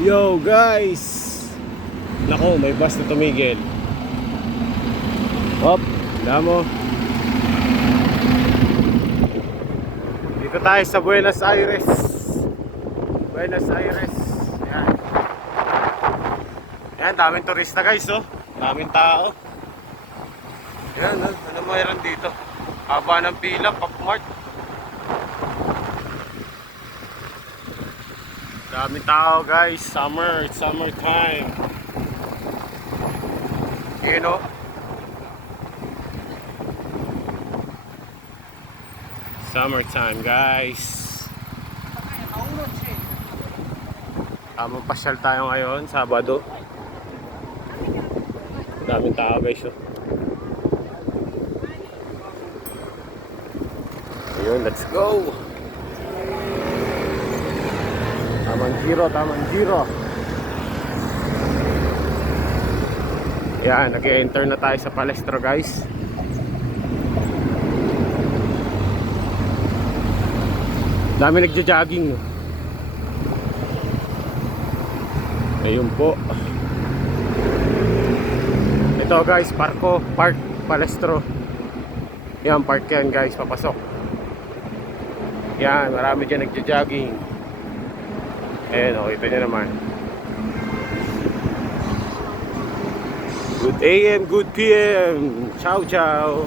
Yo guys, nako, may bus na tumigil. Hop, damo. Dito tayo sa Buenos Aires. Buenos Aires. Yan. Yan, daming turista guys, oh. Daming tao. Yan, oh. Ano mayroon dito? Haba ng pila, Pop Mart. Daming tao guys, summer, it's summer time. You know? Summertime guys. Magpasyal tayo ngayon, Sabado. Daming tao guys, oh. Ayun, let's go. Tamang giro. Yan, nag-enter na tayo sa Palestro guys. Dami nagja-jogging. Ayun po. Ito guys, Park Palestro. Yan, park yan guys, papasok. Yan, marami dyan nagja-jogging. Ayan, ito nyo naman. Good AM, good PM. Ciao, ciao.